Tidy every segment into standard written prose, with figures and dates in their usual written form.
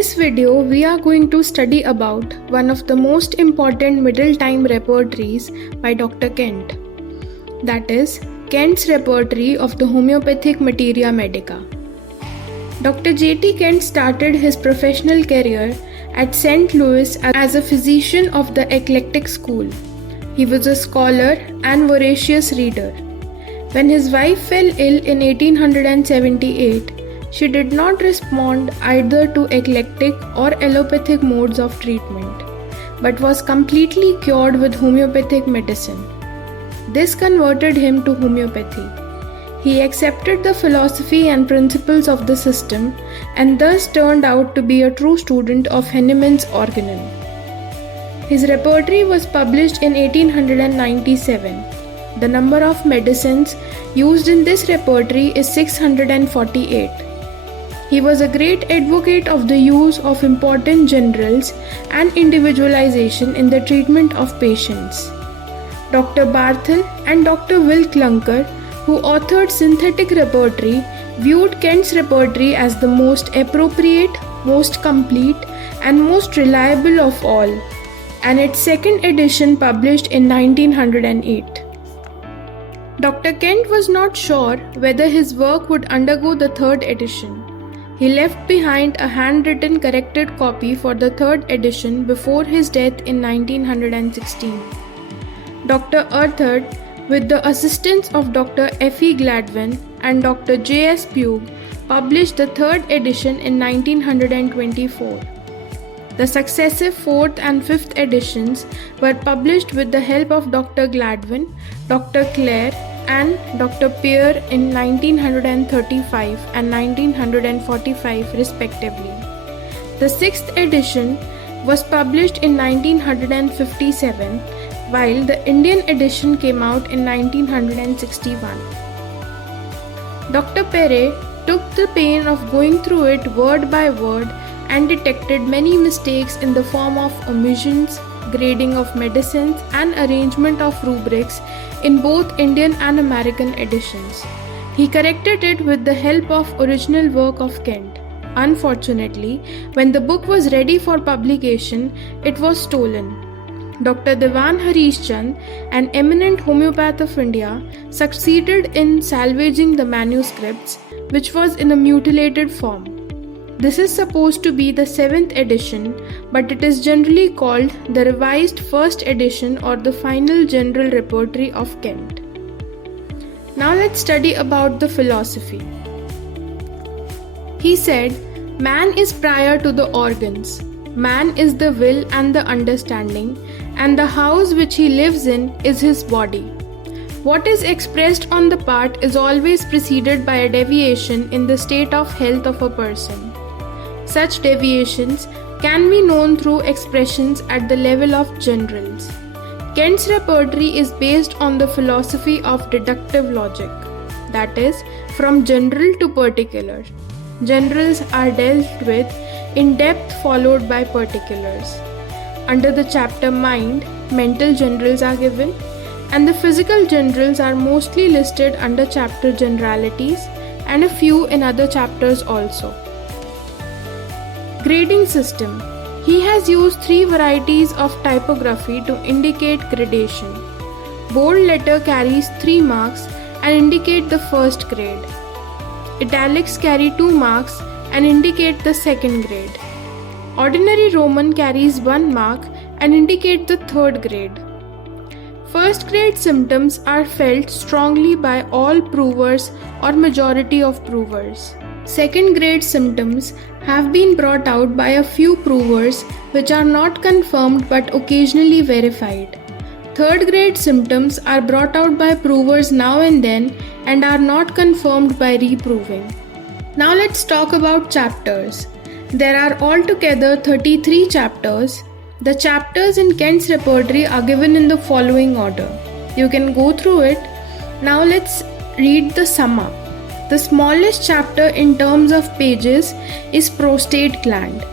this video, we are going to study about one of the most important middle time repertories by Dr. Kent. That is, Kent's Repertory of the Homeopathic Materia Medica. Dr. J.T. Kent started his professional career at St. Louis as a physician of the eclectic school. He was a scholar and voracious reader. When his wife fell ill in 1878, she did not respond either to eclectic or allopathic modes of treatment, but was completely cured with homeopathic medicine. This converted him to homeopathy. He accepted the philosophy and principles of the system and thus turned out to be a true student of Henneman's organon. His repertory was published in 1897. The number of medicines used in this repertory is 648. He was a great advocate of the use of important generals and individualization in the treatment of patients. Dr. Barthel and Dr. Will Clunker, who authored Synthetic Repertory, viewed Kent's repertory as the most appropriate, most complete, and most reliable of all, and its second edition published in 1908. Dr. Kent was not sure whether his work would undergo the third edition. He left behind a handwritten corrected copy for the third edition before his death in 1916. Dr. Arthur, with the assistance of Dr. F.E. Gladwin and Dr. J.S. Pugh, published the third edition in 1924. The successive fourth and fifth editions were published with the help of Dr. Gladwin, Dr. Clare, and Dr. Peer in 1935 and 1945 respectively. The sixth edition was published in 1957, while the Indian edition came out in 1961. Dr. Perret took the pain of going through it word by word and detected many mistakes in the form of omissions, grading of medicines, and arrangement of rubrics in both Indian and American editions. He corrected it with the help of original work of Kent. Unfortunately, when the book was ready for publication, it was stolen. Dr. Devan Harishchand, an eminent homeopath of India, succeeded in salvaging the manuscripts, which was in a mutilated form. This is supposed to be the 7th edition, but it is generally called the revised first edition or the final general repertory of Kent. Now let's study about the philosophy. He said, man is prior to the organs. Man is the will and the understanding, and the house which he lives in is his body. What is expressed on the part is always preceded by a deviation in the state of health of a person. Such deviations can be known through expressions at the level of generals. Kent's repertory is based on the philosophy of deductive logic, that is, from general to particular. Generals are dealt with in depth followed by particulars. Under the chapter Mind, mental generals are given, and the physical generals are mostly listed under chapter Generalities and a few in other chapters also. Grading system. He has used 3 varieties of typography to indicate gradation. Bold letter carries 3 marks and indicate the first grade. Italics carry 2 marks and indicate the second grade. Ordinary Roman carries 1 mark and indicate the third grade. First grade symptoms are felt strongly by all provers or majority of provers. Second grade symptoms have been brought out by a few provers which are not confirmed but occasionally verified. Third grade symptoms are brought out by provers now and then and are not confirmed by reproving. Now let's talk about chapters. There are altogether 33 chapters. The chapters in Kent's repertory are given in the following order. You can go through it. Now let's read the sum up. The smallest chapter in terms of pages is prostate gland.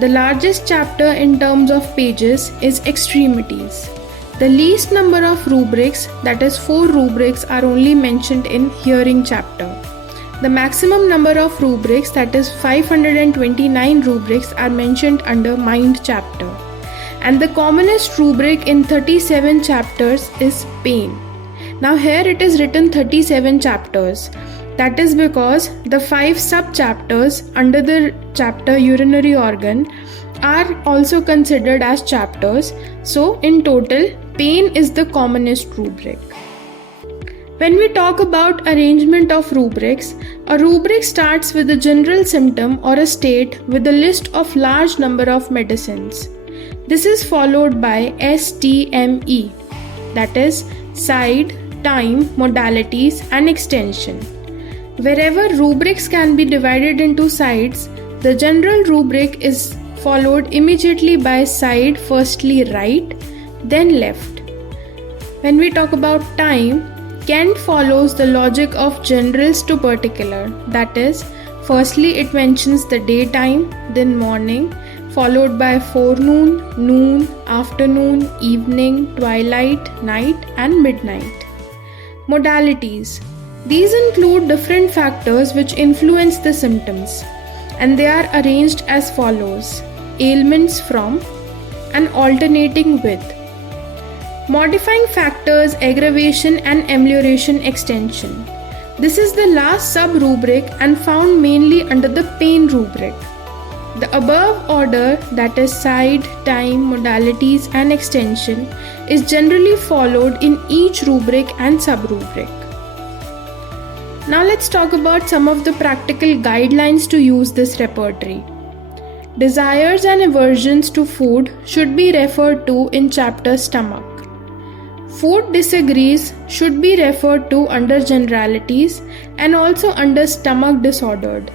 The largest chapter in terms of pages is extremities. The least number of rubrics, that is 4 rubrics, are only mentioned in hearing chapter. The maximum number of rubrics, that is 529 rubrics, are mentioned under Mind chapter. And the commonest rubric in 37 chapters is pain. Now here it is written 37 chapters. That is because the 5 sub-chapters under the chapter urinary organ are also considered as chapters. So in total, pain is the commonest rubric. When we talk about arrangement of rubrics, a rubric starts with a general symptom or a state with a list of large number of medicines. This is followed by STME, that is side, time, modalities and extension. Wherever rubrics can be divided into sides, the general rubric is followed immediately by side, firstly right, then left. When we talk about time, Kent follows the logic of generals to particular. That is, firstly it mentions the daytime, then morning, followed by forenoon, noon, afternoon, evening, twilight, night and midnight. Modalities. These include different factors which influence the symptoms, and they are arranged as follows: ailments from and alternating with. Modifying factors, aggravation and amelioration extension. This is the last sub-rubric and found mainly under the pain rubric. The above order, that is side, time, modalities and extension, is generally followed in each rubric and sub-rubric. Now let's talk about some of the practical guidelines to use this repertory. Desires and aversions to food should be referred to in chapter stomach. Food disagrees should be referred to under generalities and also under stomach disordered.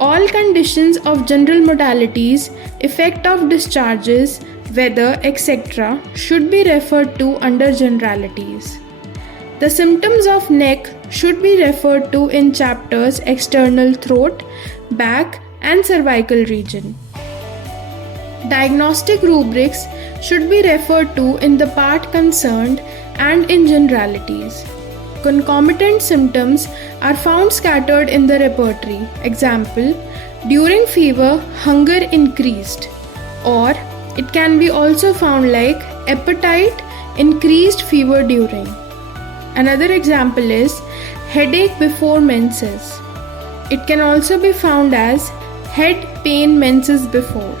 All conditions of general modalities, effect of discharges, weather, etc. should be referred to under generalities. The symptoms of neck should be referred to in chapters external throat, back and cervical region. Diagnostic rubrics should be referred to in the part concerned and in generalities. Concomitant symptoms are found scattered in the repertory. Example, during fever, hunger increased, or it can be also found like appetite, increased fever during. Another example is headache before menses. It can also be found as head pain menses before.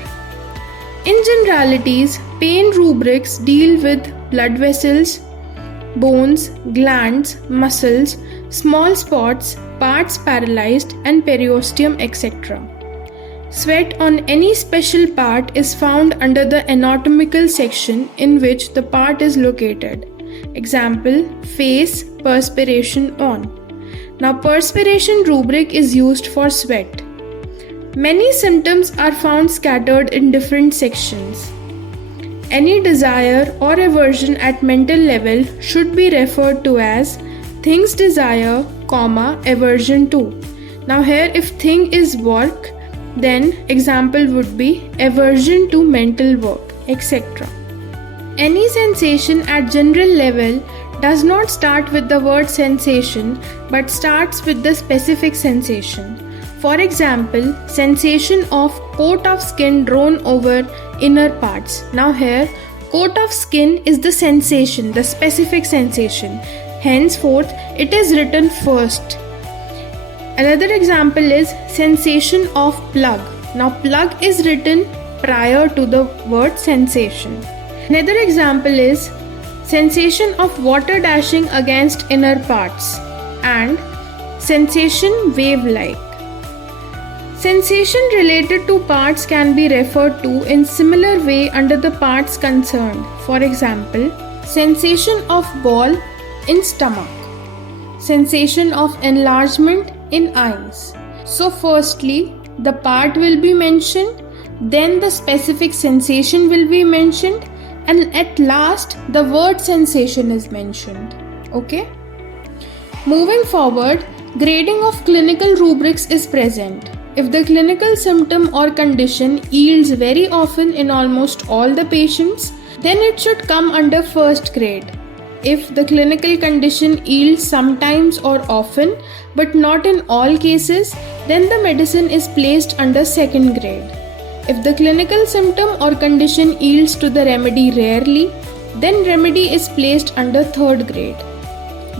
In generalities, pain rubrics deal with blood vessels, bones, glands, muscles, small spots, parts paralyzed and periosteum, etc. Sweat on any special part is found under the anatomical section in which the part is located. Example, face, perspiration on. Now perspiration rubric is used for sweat. Many symptoms are found scattered in different sections. Any desire or aversion at mental level should be referred to as things desire, aversion to. Now here if thing is work, then example would be aversion to mental work, etc. Any sensation at general level does not start with the word sensation but starts with the specific sensation. For example, sensation of coat of skin drawn over inner parts. Now here, coat of skin is the sensation, the specific sensation. Henceforth, it is written first. Another example is sensation of plug. Now plug is written prior to the word sensation. Another example is sensation of water dashing against inner parts and sensation wave-like. Sensation related to parts can be referred to in similar way under the parts concerned. For example, sensation of ball in stomach, sensation of enlargement in eyes. So firstly, the part will be mentioned, then the specific sensation will be mentioned, and at last the word sensation is mentioned. Okay? Moving forward, grading of clinical rubrics is present. If the clinical symptom or condition yields very often in almost all the patients, then it should come under first grade. If the clinical condition yields sometimes or often, but not in all cases, then the medicine is placed under second grade. If the clinical symptom or condition yields to the remedy rarely, then remedy is placed under third grade.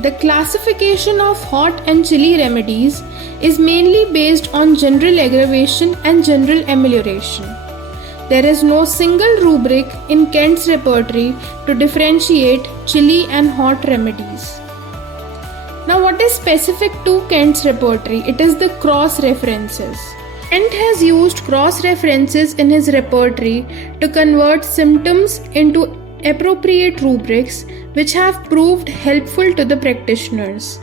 The classification of hot and chilly remedies is mainly based on general aggravation and general amelioration. There is no single rubric in Kent's repertory to differentiate chilly and hot remedies. Now, what is specific to Kent's repertory? It is the cross references. Kent has used cross references in his repertory to convert symptoms into appropriate rubrics which have proved helpful to the practitioners.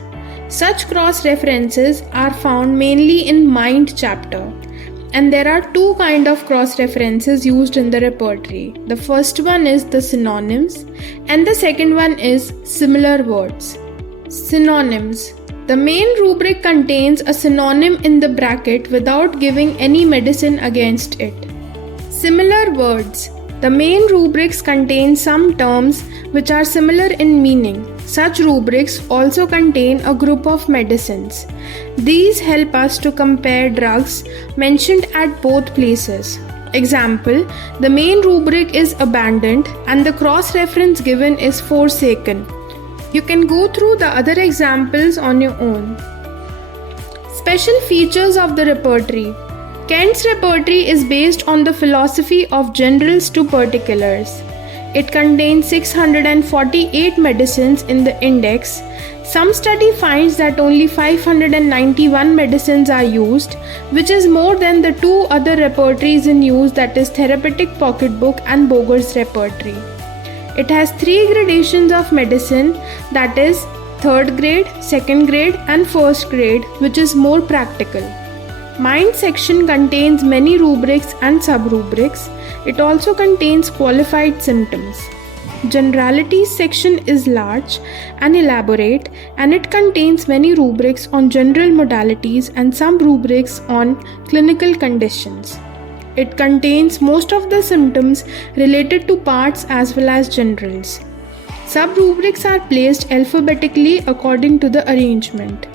Such cross references are found mainly in Mind chapter, and there are two kinds of cross references used in the repertory. The first one is the synonyms and the second one is similar words. Synonyms. The main rubric contains a synonym in the bracket without giving any medicine against it. Similar words. The main rubrics contain some terms which are similar in meaning. Such rubrics also contain a group of medicines. These help us to compare drugs mentioned at both places. Example, the main rubric is abandoned and the cross-reference given is forsaken. You can go through the other examples on your own. Special features of the repertory. Kent's repertory is based on the philosophy of generals to particulars. It contains 648 medicines in the index. Some study finds that only 591 medicines are used, which is more than the two other repertories in use, that is Therapeutic Pocketbook and Boger's repertory. It has 3 gradations of medicine, that is third grade, second grade and first grade, which is more practical. Mind section contains many rubrics and sub-rubrics. It also contains qualified symptoms. Generalities section is large and elaborate, and it contains many rubrics on general modalities and some rubrics on clinical conditions. It contains most of the symptoms related to parts as well as generals. Sub-rubrics are placed alphabetically according to the arrangement.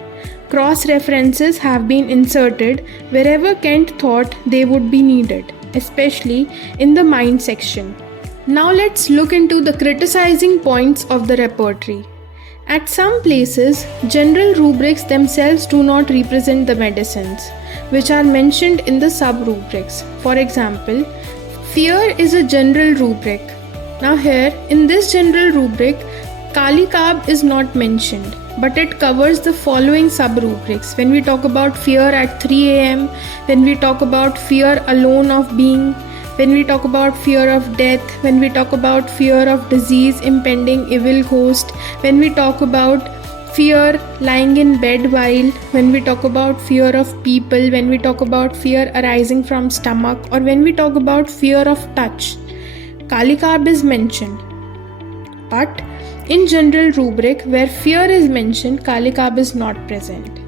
Cross-references have been inserted wherever Kent thought they would be needed, especially in the Mind section. Now let's look into the criticizing points of the repertory. At some places, general rubrics themselves do not represent the medicines, which are mentioned in the sub-rubrics. For example, fear is a general rubric. Now here, in this general rubric, Kali Carb is not mentioned, but it covers the following sub-rubrics. When we talk about fear at 3 am, when we talk about fear alone of being, when we talk about fear of death, when we talk about fear of disease, impending evil ghost, when we talk about fear lying in bed while, when we talk about fear of people, when we talk about fear arising from stomach, or when we talk about fear of touch, Kali Carb is mentioned. But in general rubric where fear is mentioned, Kali Carb is not present.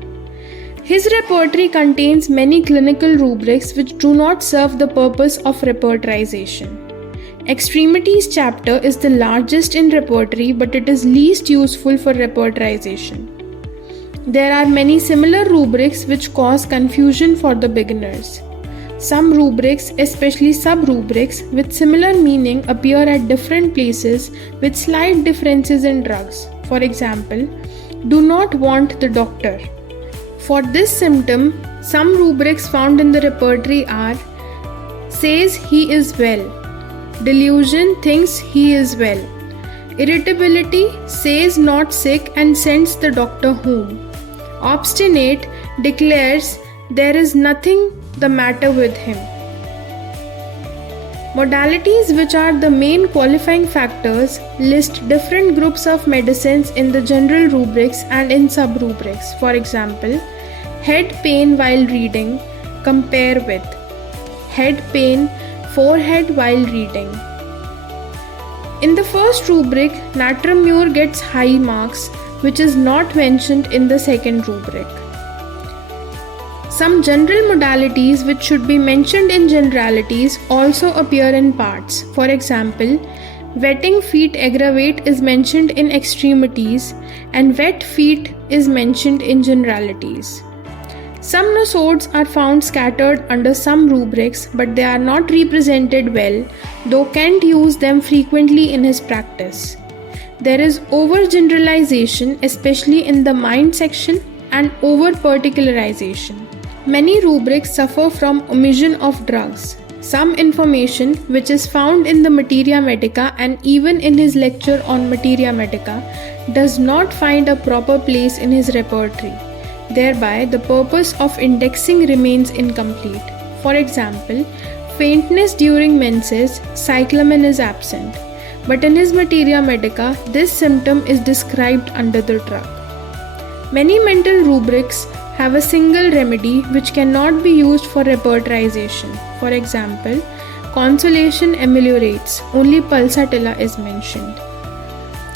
His repertory contains many clinical rubrics which do not serve the purpose of repertorization. Extremities chapter is the largest in repertory, but it is least useful for repertorization. There are many similar rubrics which cause confusion for the beginners. Some rubrics, especially sub-rubrics with similar meaning, appear at different places with slight differences in drugs. For example, do not want the doctor. For this symptom, some rubrics found in the repertory are says he is well, delusion thinks he is well, irritability says not sick and sends the doctor home, obstinate declares there is nothing the matter with him. Modalities, which are the main qualifying factors, list different groups of medicines in the general rubrics and in sub-rubrics. For example, head pain while reading, compare with. Head pain, forehead while reading. In the first rubric, Natramur gets high marks, which is not mentioned in the second rubric. Some general modalities which should be mentioned in generalities also appear in parts. For example, Wetting feet aggravate is mentioned in extremities, and wet feet is mentioned in generalities. Some nosodes are found scattered under some rubrics, but they are not represented well, though Kent used them frequently in his practice. There is overgeneralization, especially in the mind section, and over-particularization. Many rubrics suffer from omission of drugs. Some information which is found in the Materia Medica and even in his lecture on Materia Medica does not find a proper place in his repertory. Thereby, the purpose of indexing remains incomplete. For example, faintness during menses, cyclamen is absent. But in his Materia Medica, this symptom is described under the drug. Many mental rubrics have a single remedy which cannot be used for repertorization. For example, consolation ameliorates, only pulsatilla is mentioned.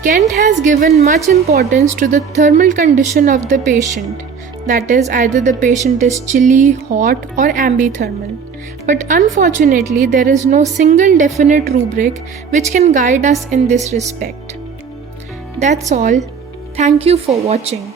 Kent has given much importance to the thermal condition of the patient, that is, either the patient is chilly, hot, or ambithermal. But unfortunately, there is no single definite rubric which can guide us in this respect. That's all. Thank you for watching.